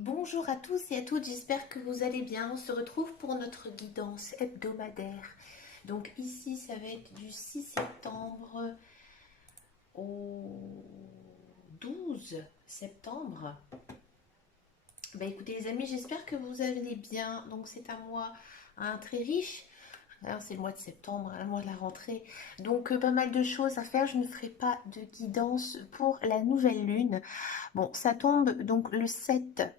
Bonjour à tous et à toutes, j'espère que vous allez bien. On se retrouve pour notre guidance hebdomadaire. Donc ici, ça va être du 6 septembre au 12 septembre. Écoutez les amis, j'espère que vous allez bien. Donc c'est un mois très riche. C'est le mois de septembre, le mois de la rentrée. Donc pas mal de choses à faire. Je ne ferai pas de guidance pour la nouvelle lune. Bon, ça tombe donc le 7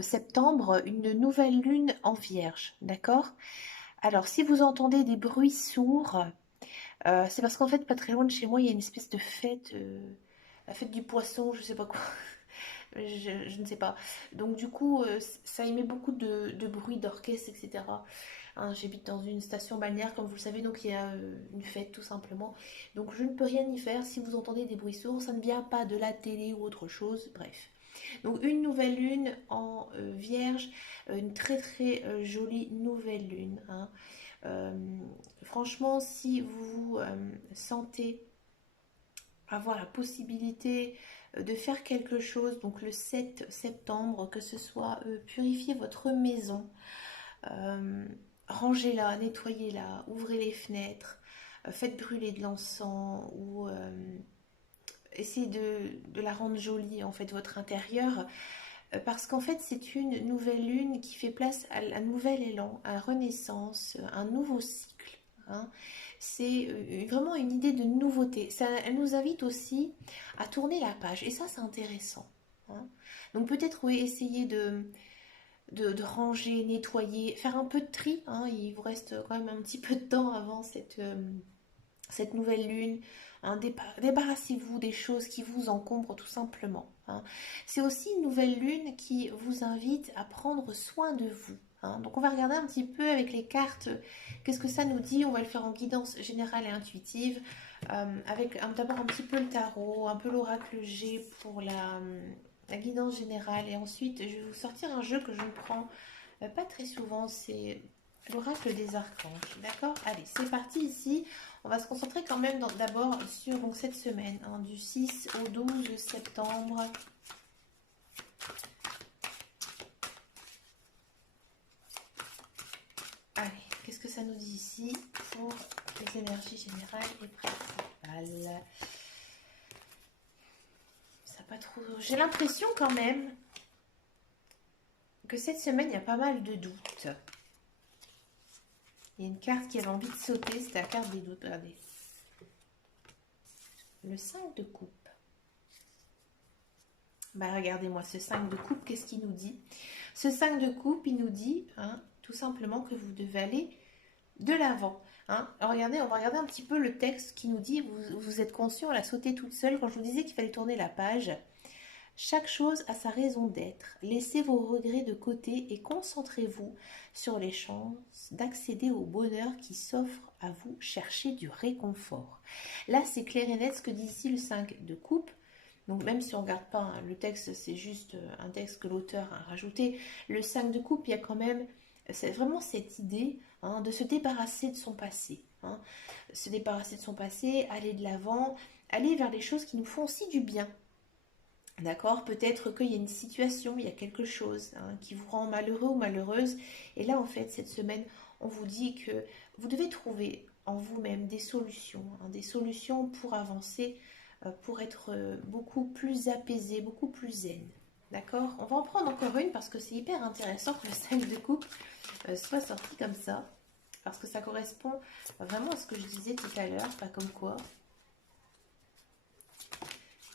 septembre, une nouvelle lune en Vierge, d'accord? Alors, si vous entendez des bruits sourds, c'est parce qu'en fait, pas très loin de chez moi, il y a une espèce de fête, la fête du poisson, je sais pas quoi, je ne sais pas. Donc, du coup, ça émet beaucoup de bruit d'orchestre, etc. Hein, j'habite dans une station balnéaire, comme vous le savez, donc il y a une fête tout simplement. Donc, je ne peux rien y faire. Si vous entendez des bruits sourds, ça ne vient pas de la télé ou autre chose, bref. Donc une nouvelle lune en Vierge, une très très jolie nouvelle lune, hein. Euh, Franchement, si vous vous sentez avoir la possibilité de faire quelque chose, donc le 7 septembre, que ce soit purifier votre maison, euh, rangez-la, nettoyez-la, ouvrez les fenêtres, faites brûler de l'encens ou essayez de la rendre jolie, en fait, votre intérieur. Parce qu'en fait, c'est une nouvelle lune qui fait place à un nouvel élan, à la renaissance, un nouveau cycle, hein. C'est vraiment une idée de nouveauté. Ça, elle nous invite aussi à tourner la page. Et ça, c'est intéressant, hein. Donc peut-être oui, essayer de ranger, nettoyer, faire un peu de tri, hein. Il vous reste quand même un petit peu de temps avant cette nouvelle lune, hein. Débarrassez-vous des choses qui vous encombrent tout simplement, hein. C'est aussi une nouvelle lune qui vous invite à prendre soin de vous, hein. Donc on va regarder un petit peu avec les cartes, qu'est-ce que ça nous dit. On va le faire en guidance générale et intuitive, avec d'abord un petit peu le tarot, un peu l'oracle G pour la guidance générale, et ensuite je vais vous sortir un jeu que je ne prends pas très souvent, c'est l'oracle des archanges. D'accord? Allez, c'est parti ici. On va se concentrer quand même d'abord sur donc, cette semaine, hein, du 6 au 12 septembre. Allez, qu'est-ce que ça nous dit ici pour les énergies générales et principales? Ça pas trop. J'ai l'impression quand même que cette semaine, il y a pas mal de doutes. Il y a une carte qui avait envie de sauter, c'était la carte des doutes. Regardez. Le 5 de coupe. Regardez-moi, ce 5 de coupe, qu'est-ce qu'il nous dit? Ce 5 de coupe, il nous dit, hein, tout simplement que vous devez aller de l'avant, hein. Alors, regardez, on va regarder un petit peu le texte qui nous dit, vous êtes conscient, elle a sauté toute seule quand je vous disais qu'il fallait tourner la page. Chaque chose a sa raison d'être. Laissez vos regrets de côté et concentrez-vous sur les chances d'accéder au bonheur qui s'offre à vous. Cherchez du réconfort. Là, c'est clair et net ce que dit ici le 5 de coupe. Donc même si on ne regarde pas, hein, le texte, c'est juste un texte que l'auteur a rajouté. Le 5 de coupe, il y a quand même, c'est vraiment cette idée, hein, de se débarrasser de son passé, hein. Se débarrasser de son passé, aller de l'avant, aller vers les choses qui nous font aussi du bien. D'accord? Peut-être qu'il y a une situation, il y a quelque chose, hein, qui vous rend malheureux ou malheureuse. Et là, en fait, cette semaine, on vous dit que vous devez trouver en vous-même des solutions, hein, des solutions pour avancer, pour être beaucoup plus apaisé, beaucoup plus zen. D'accord? On va en prendre encore une parce que c'est hyper intéressant que le 5 de coupe soit sorti comme ça. Parce que ça correspond vraiment à ce que je disais tout à l'heure, pas comme quoi.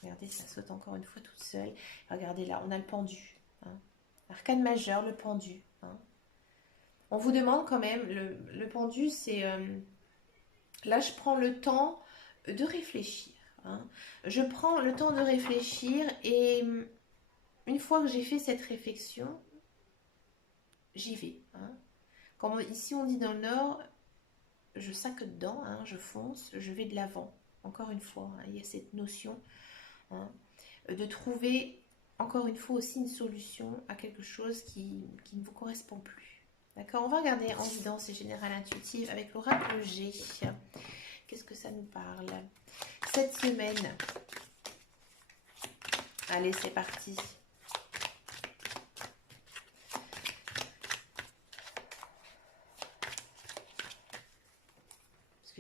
Regardez, ça saute encore une fois toute seule. Regardez là, on a le pendu, hein. Arcane majeur, le pendu, hein. On vous demande quand même, le pendu, c'est... là, je prends le temps de réfléchir, hein. Je prends le temps de réfléchir et une fois que j'ai fait cette réflexion, j'y vais, hein. Comme ici on dit dans le Nord, je sac dedans, hein, je fonce, je vais de l'avant. Encore une fois, hein, il y a cette notion, hein, de trouver encore une fois aussi une solution à quelque chose qui ne vous correspond plus. D'accord? On va regarder en guidance et générale intuitive avec l'oracle G. Qu'est-ce que ça nous parle cette semaine? Allez, c'est parti.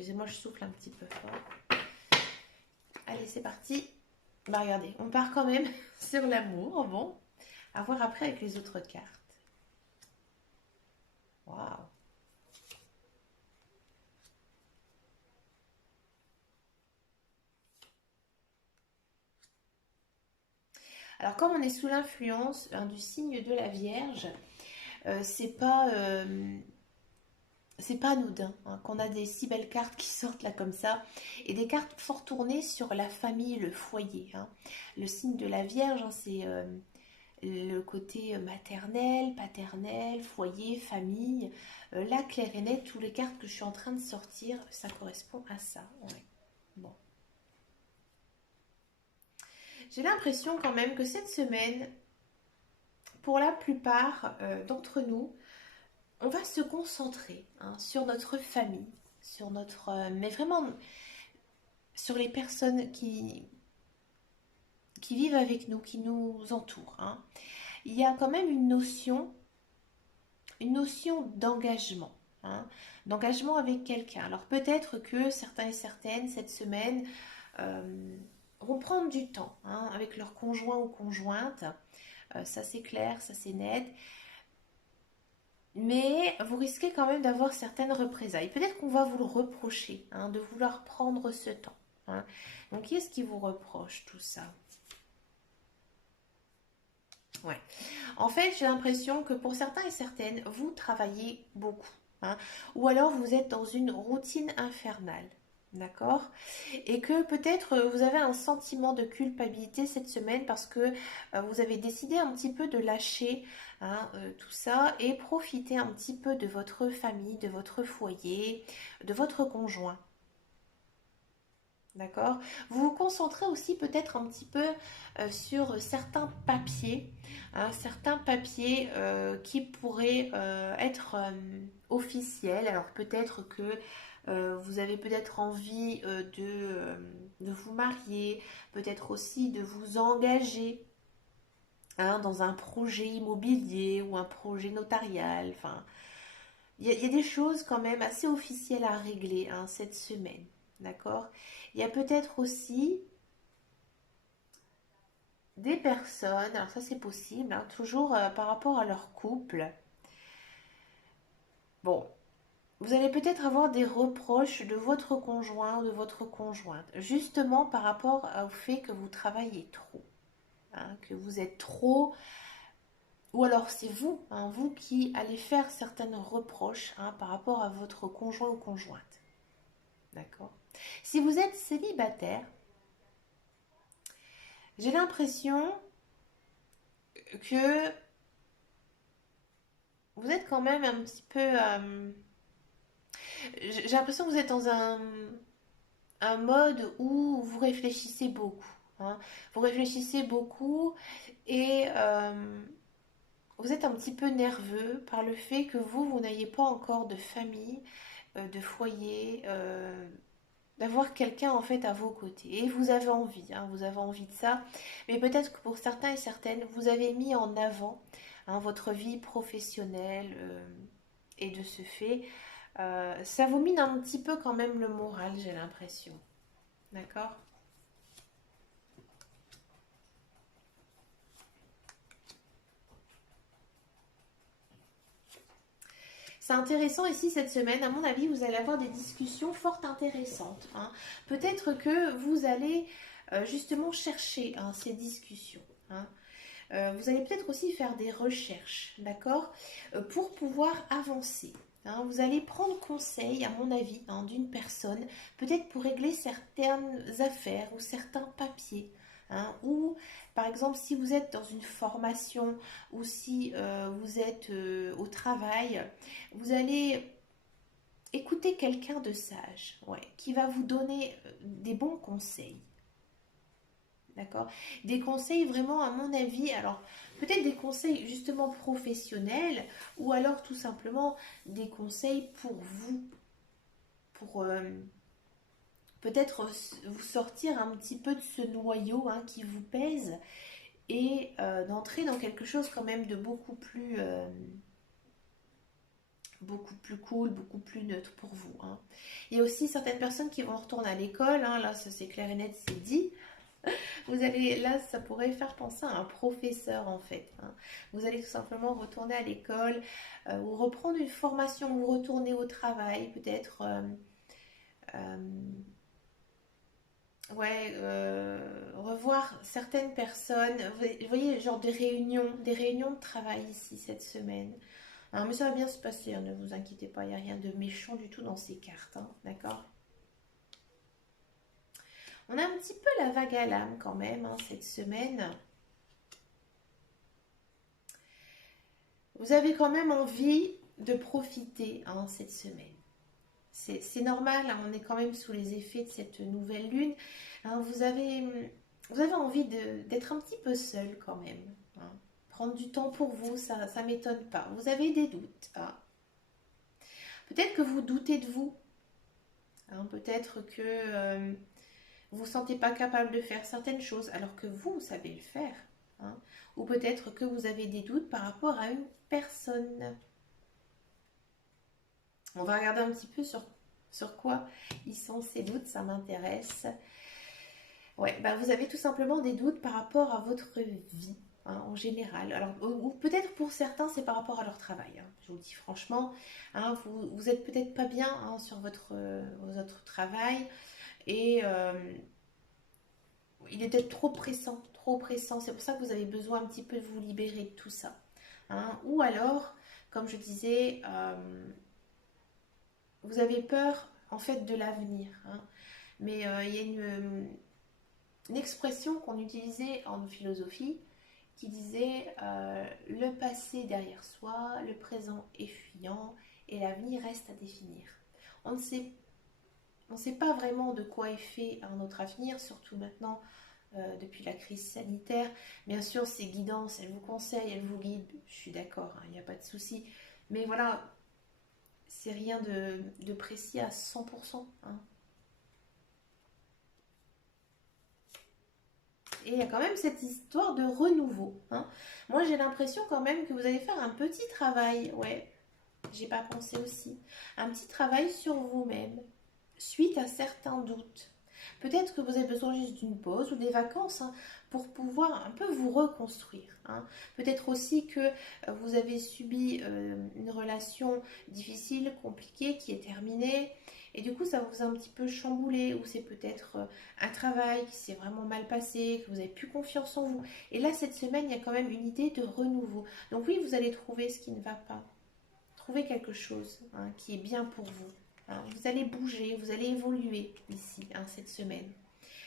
Excusez-moi, je souffle un petit peu fort. Allez, c'est parti. Bah regardez, on part quand même sur l'amour. Bon, à voir après avec les autres cartes. Waouh. Alors comme on est sous l'influence du signe de la Vierge, c'est pas anodin hein, qu'on a des si belles cartes qui sortent là comme ça et des cartes fort tournées sur la famille, le foyer. Hein. Le signe de la Vierge, hein, c'est le côté maternel, paternel, foyer, famille. Là, clair et net, toutes les cartes que je suis en train de sortir, ça correspond à ça. Ouais. Bon. J'ai l'impression quand même que cette semaine, pour la plupart d'entre nous, on va se concentrer hein, sur notre famille, sur notre, mais vraiment sur les personnes qui vivent avec nous, qui nous entourent. Hein. Il y a quand même une notion d'engagement, hein, d'engagement avec quelqu'un. Alors peut-être que certains et certaines cette semaine vont prendre du temps hein, avec leur conjoint ou conjointe. Ça c'est clair, ça c'est net. Mais vous risquez quand même d'avoir certaines représailles. Peut-être qu'on va vous le reprocher, hein, de vouloir prendre ce temps. Hein. Donc, qui est-ce qui vous reproche tout ça? Ouais. En fait, j'ai l'impression que pour certains et certaines, vous travaillez beaucoup. Hein, ou alors, vous êtes dans une routine infernale. D'accord? Et que peut-être vous avez un sentiment de culpabilité cette semaine parce que vous avez décidé un petit peu de lâcher hein, tout ça et profiter un petit peu de votre famille, de votre foyer, de votre conjoint. D'accord? Vous vous concentrez aussi peut-être un petit peu sur certains papiers qui pourraient être officiels. Alors peut-être que vous avez peut-être envie de vous marier, peut-être aussi de vous engager hein, dans un projet immobilier ou un projet notarial. Enfin, il y a des choses quand même assez officielles à régler hein, cette semaine. D'accord? Il y a peut-être aussi des personnes, alors ça c'est possible, hein, toujours par rapport à leur couple. Bon, vous allez peut-être avoir des reproches de votre conjoint ou de votre conjointe, justement par rapport au fait que vous travaillez trop, hein, que vous êtes trop, ou alors c'est vous, hein, vous qui allez faire certaines reproches hein, par rapport à votre conjoint ou conjointe. D'accord? Si vous êtes célibataire, j'ai l'impression que vous êtes quand même un petit peu... j'ai l'impression que vous êtes dans un mode où vous réfléchissez beaucoup. Hein. Vous réfléchissez beaucoup et vous êtes un petit peu nerveux par le fait que vous n'ayez pas encore de famille, de foyer, d'avoir quelqu'un en fait à vos côtés. Et vous avez envie, hein, vous avez envie de ça. Mais peut-être que pour certains et certaines, vous avez mis en avant hein, votre vie professionnelle et de ce fait, ça vous mine un petit peu quand même le moral, j'ai l'impression. D'accord? C'est intéressant ici cette semaine, à mon avis, vous allez avoir des discussions fort intéressantes. Hein. Peut-être que vous allez justement chercher hein, ces discussions. Hein. Vous allez peut-être aussi faire des recherches, d'accord, pour pouvoir avancer. Hein. Vous allez prendre conseil, à mon avis, hein, d'une personne, peut-être pour régler certaines affaires ou certains papiers. Hein, ou par exemple si vous êtes dans une formation ou si vous êtes au travail, vous allez écouter quelqu'un de sage, ouais, qui va vous donner des bons conseils. D'accord? Des conseils vraiment, à mon avis, alors peut-être des conseils justement professionnels ou alors tout simplement des conseils pour vous, pour peut-être vous sortir un petit peu de ce noyau hein, qui vous pèse et d'entrer dans quelque chose quand même de beaucoup plus beaucoup plus cool, beaucoup plus neutre pour vous. Hein. Il y a aussi certaines personnes qui vont retourner à l'école, hein, là ça c'est clair et net, c'est dit. Vous allez, là, ça pourrait faire penser à un professeur en fait. Hein. Vous allez tout simplement retourner à l'école ou reprendre une formation ou retourner au travail, peut-être. Euh, ouais, revoir certaines personnes. Vous voyez, genre des réunions de travail ici cette semaine. Alors, mais ça va bien se passer, hein, ne vous inquiétez pas, il n'y a rien de méchant du tout dans ces cartes, hein, d'accord? On a un petit peu la vague à l'âme quand même, hein, cette semaine. Vous avez quand même envie de profiter, hein, cette semaine. C'est normal, hein, on est quand même sous les effets de cette nouvelle lune. Hein, vous avez envie d'être un petit peu seul quand même. Hein. Prendre du temps pour vous, ça ne m'étonne pas. Vous avez des doutes. Hein. Peut-être que vous doutez de vous. Hein, peut-être que vous ne vous sentez pas capable de faire certaines choses alors que vous savez le faire. Hein. Ou peut-être que vous avez des doutes par rapport à une personne. On va regarder un petit peu sur quoi ils sont ces doutes, ça m'intéresse. Ouais, bah vous avez tout simplement des doutes par rapport à votre vie, hein, en général. Alors, ou peut-être pour certains, c'est par rapport à leur travail. Hein. Je vous le dis franchement, hein, vous êtes peut-être pas bien, hein, sur votre travail et il est peut-être trop pressant, trop pressant. C'est pour ça que vous avez besoin un petit peu de vous libérer de tout ça. Hein. Ou alors, comme je disais, vous avez peur en fait de l'avenir. Hein. Mais il y a une expression qu'on utilisait en philosophie qui disait le passé derrière soi, le présent est fuyant et l'avenir reste à définir. On ne sait, on ne sait pas vraiment de quoi est fait notre avenir, surtout maintenant depuis la crise sanitaire. Bien sûr, ces guidances, elles vous conseillent, elles vous guident, je suis d'accord, il n'y a pas de souci. Mais voilà, c'est rien de précis à 100%. Hein. Et il y a quand même cette histoire de renouveau. Hein. Moi, j'ai l'impression quand même que vous allez faire un petit travail. Ouais, j'ai pas pensé aussi. Un petit travail sur vous-même, suite à certains doutes. Peut-être que vous avez besoin juste d'une pause ou des vacances, hein, pour pouvoir un peu vous reconstruire. Hein. Peut-être aussi que vous avez subi une relation difficile, compliquée, qui est terminée. Et du coup, ça vous a un petit peu chamboulé. Ou c'est peut-être un travail qui s'est vraiment mal passé, que vous n'avez plus confiance en vous. Et là, cette semaine, il y a quand même une idée de renouveau. Donc oui, vous allez trouver ce qui ne va pas. Trouver quelque chose, hein, qui est bien pour vous. Hein. Vous allez bouger, vous allez évoluer ici, hein, cette semaine.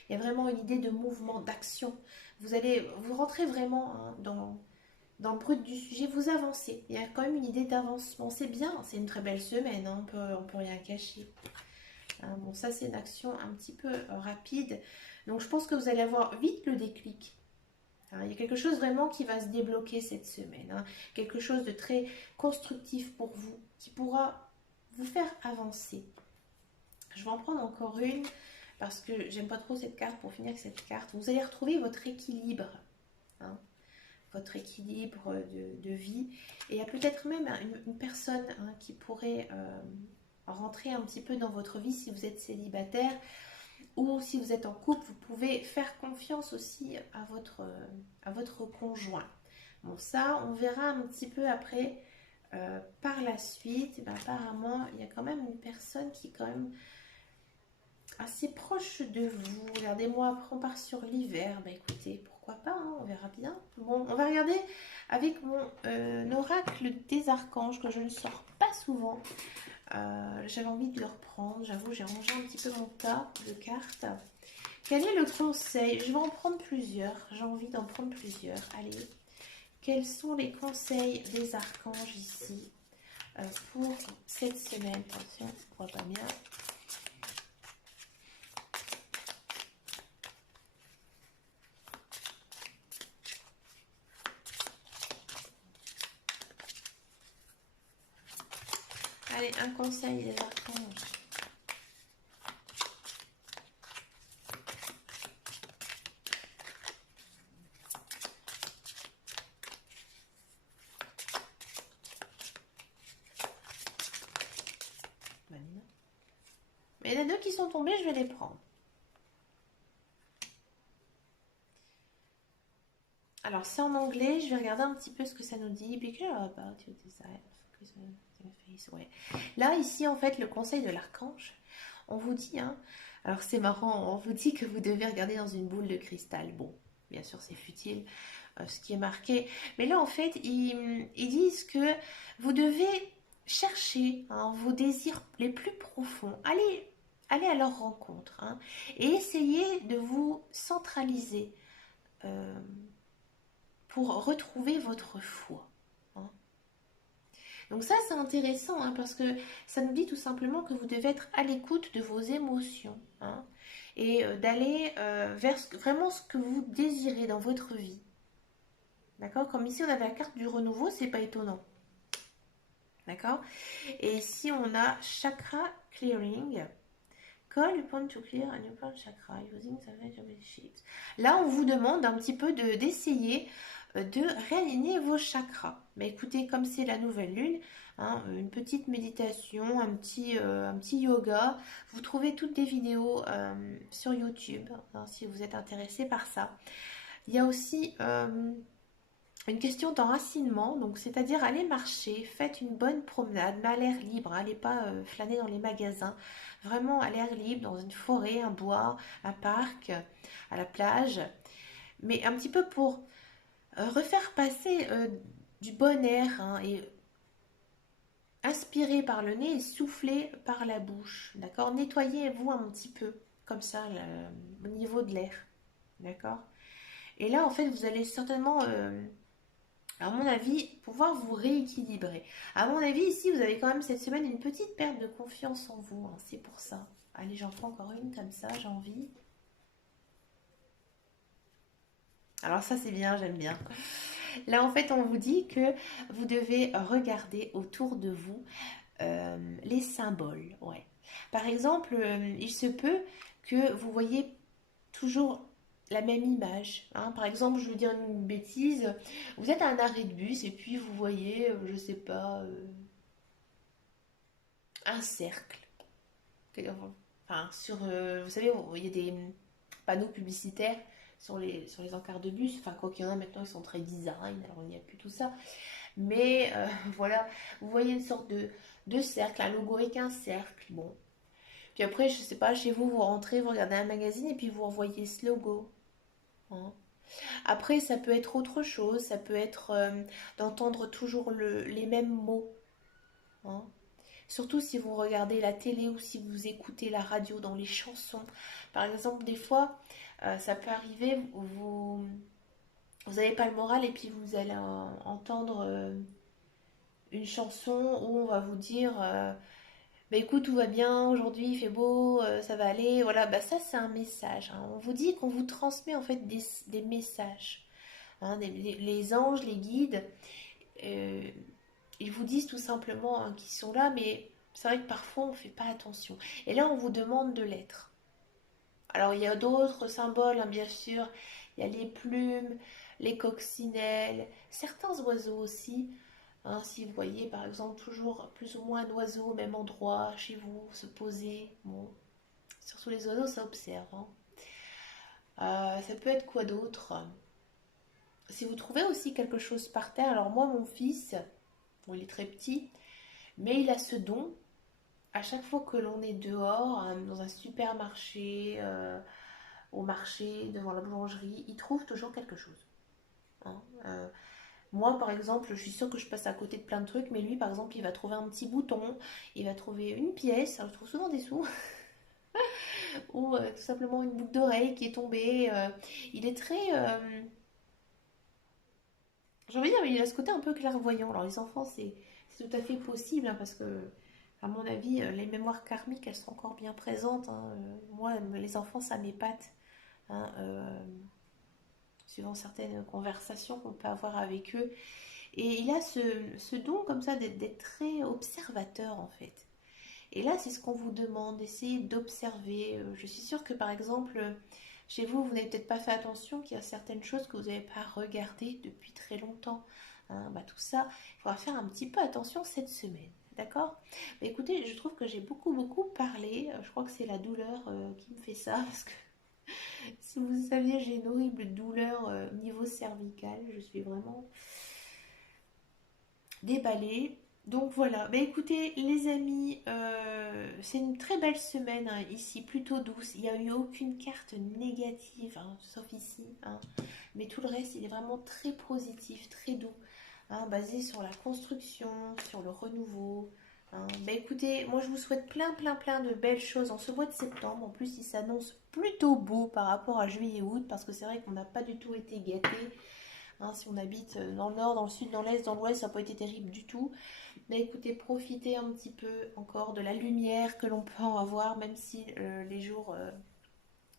Il y a vraiment une idée de mouvement, d'action. Vous rentrez vraiment, hein, dans le brut du sujet, vous avancez. Il y a quand même une idée d'avancement. C'est bien, c'est une très belle semaine, hein, on peut rien cacher. Hein, bon, ça c'est une action un petit peu rapide. Donc je pense que vous allez avoir vite le déclic. Hein, il y a quelque chose vraiment qui va se débloquer cette semaine. Hein, quelque chose de très constructif pour vous, qui pourra vous faire avancer. Je vais en prendre encore une parce que j'aime pas trop cette carte. Pour finir avec cette carte, vous allez retrouver votre équilibre. Hein, votre équilibre de vie. Et il y a peut-être même une personne, hein, qui pourrait rentrer un petit peu dans votre vie si vous êtes célibataire ou si vous êtes en couple. Vous pouvez faire confiance aussi à votre conjoint. Bon, ça, on verra un petit peu après. Par la suite, ben, apparemment, il y a quand même une personne qui est quand même assez proche de vous. Regardez-moi, après on part sur l'hiver. Ben écoutez, pourquoi pas, hein, on verra bien. Bon, on va regarder avec mon oracle des archanges que je ne sors pas souvent. J'avais envie de le reprendre. J'avoue, j'ai rangé un petit peu mon tas de cartes. Quel est le conseil? Je vais en prendre plusieurs. J'ai envie d'en prendre plusieurs. Allez. Quels sont les conseils des archanges ici pour cette semaine? Attention, on voit pas bien. Allez, un conseil des archanges. y en a deux qui sont tombés, je vais les prendre. Alors, c'est en anglais, je vais regarder un petit peu ce que ça nous dit. Be clear about your desire. Ouais. Là, ici, en fait, le conseil de l'archange, on vous dit, hein, alors c'est marrant, on vous dit que vous devez regarder dans une boule de cristal. Bon, bien sûr, c'est futile, ce qui est marqué. Mais là, en fait, ils disent que vous devez chercher, hein, vos désirs les plus profonds. Allez à leur rencontre, hein, et essayez de vous centraliser euh, pour retrouver votre foi, hein. Donc ça, c'est intéressant, hein, parce que ça nous dit tout simplement que vous devez être à l'écoute de vos émotions, hein, et d'aller vers vraiment ce que vous désirez dans votre vie. D'accord? Comme ici, on avait la carte du renouveau, c'est pas étonnant. D'accord? Et ici, on a chakra clearing. Call upon to clear a new chakra using the sheets. Là, on vous demande un petit peu d'essayer de réaligner vos chakras. Mais écoutez, comme c'est la nouvelle lune, hein, une petite méditation, un petit yoga. Vous trouvez toutes des vidéos sur YouTube, hein, si vous êtes intéressé par ça. Il y a aussi une question d'enracinement, donc c'est-à-dire aller marcher, faites une bonne promenade, mais à l'air libre, allez pas flâner dans les magasins, vraiment à l'air libre, dans une forêt, un bois, un parc, à la plage, mais un petit peu pour refaire passer du bon air, hein, et inspirer par le nez et souffler par la bouche, d'accord? Nettoyez-vous un petit peu, comme ça, au niveau de l'air, d'accord? Et là, en fait, vous allez certainement à mon avis, pouvoir vous rééquilibrer. À mon avis, ici, vous avez quand même cette semaine une petite perte de confiance en vous, hein, c'est pour ça. Allez, j'en prends encore une comme ça, j'ai envie. Alors ça, c'est bien, j'aime bien. Là, en fait, on vous dit que vous devez regarder autour de vous les symboles. Ouais. Par exemple, il se peut que vous voyez toujours la même image, hein. Par exemple, je veux dire une bêtise, vous êtes à un arrêt de bus et puis vous voyez, je sais pas, un cercle. Enfin, vous savez, il y a des panneaux publicitaires sur les encarts de bus. Enfin, quoi qu'il y en a maintenant, ils sont très design, alors il n'y a plus tout ça. Mais voilà, vous voyez une sorte de cercle, un logo avec un cercle. Bon. Puis après, je sais pas, chez vous, vous rentrez, vous regardez un magazine et puis vous revoyez ce logo, hein. Après, ça peut être autre chose, ça peut être d'entendre toujours les mêmes mots, hein. Surtout si vous regardez la télé ou si vous écoutez la radio dans les chansons. Par exemple, des fois, ça peut arriver, vous n'avez pas le moral et puis vous allez entendre une chanson où on va vous dire bah écoute, tout va bien, aujourd'hui il fait beau, ça va aller. Voilà, bah ça c'est un message, hein. On vous dit qu'on vous transmet en fait des messages, hein, les anges, les guides, euh, ils vous disent tout simplement, hein, qu'ils sont là, mais c'est vrai que parfois on ne fait pas attention. Et là on vous demande de l'être. Alors il y a d'autres symboles, hein, bien sûr, il y a les plumes, les coccinelles, certains oiseaux aussi. Hein, si vous voyez par exemple toujours plus ou moins un oiseau au même endroit chez vous se poser, bon, surtout les oiseaux ça observe, hein. Ça peut être quoi d'autre? Si vous trouvez aussi quelque chose par terre, alors moi mon fils, bon, il est très petit, mais il a ce don, à chaque fois que l'on est dehors, hein, dans un supermarché, au marché, devant la boulangerie, il trouve toujours quelque chose, hein. Moi, par exemple, je suis sûre que je passe à côté de plein de trucs, mais lui, par exemple, il va trouver un petit bouton, il va trouver une pièce, alors je trouve souvent des sous, ou tout simplement une boucle d'oreille qui est tombée. Il est très, j'ai envie de dire, il a ce côté un peu clairvoyant. Alors les enfants, c'est tout à fait possible, hein, parce que, à mon avis, les mémoires karmiques, elles sont encore bien présentes, hein. Moi, les enfants, ça m'épate, hein, suivant certaines conversations qu'on peut avoir avec eux. Et il a ce don comme ça d'être très observateur en fait. Et là, c'est ce qu'on vous demande, d'essayer d'observer. Je suis sûre que par exemple, chez vous, vous n'avez peut-être pas fait attention qu'il y a certaines choses que vous n'avez pas regardées depuis très longtemps, hein. Bah, tout ça, il faudra faire un petit peu attention cette semaine. D'accord? Mais écoutez, je trouve que j'ai beaucoup parlé. Je crois que c'est la douleur qui me fait ça. Parce que si vous saviez, j'ai une horrible douleur au niveau cervical. Je suis vraiment déballée. Donc voilà. Mais écoutez, les amis, c'est une très belle semaine hein, ici, plutôt douce. Il n'y a eu aucune carte négative, hein, sauf ici. Hein. Mais tout le reste, il est vraiment très positif, très doux. Hein, basé sur la construction, sur le renouveau. Hein. Bah écoutez, moi je vous souhaite plein de belles choses en ce mois de septembre. En plus, il s'annonce plutôt beau par rapport à juillet et août parce que c'est vrai qu'on n'a pas du tout été gâtés. Hein, si on habite dans le nord, dans le sud, dans l'est, dans l'ouest, ça n'a pas été terrible du tout. Mais écoutez, profitez un petit peu encore de la lumière que l'on peut en avoir, même si les jours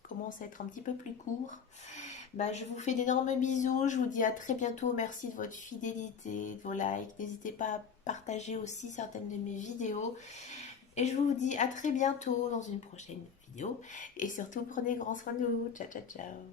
commencent à être un petit peu plus courts. Bah, je vous fais d'énormes bisous, je vous dis à très bientôt, merci de votre fidélité, de vos likes, n'hésitez pas à partager aussi certaines de mes vidéos et je vous dis à très bientôt dans une prochaine vidéo et surtout prenez grand soin de vous, ciao ciao ciao.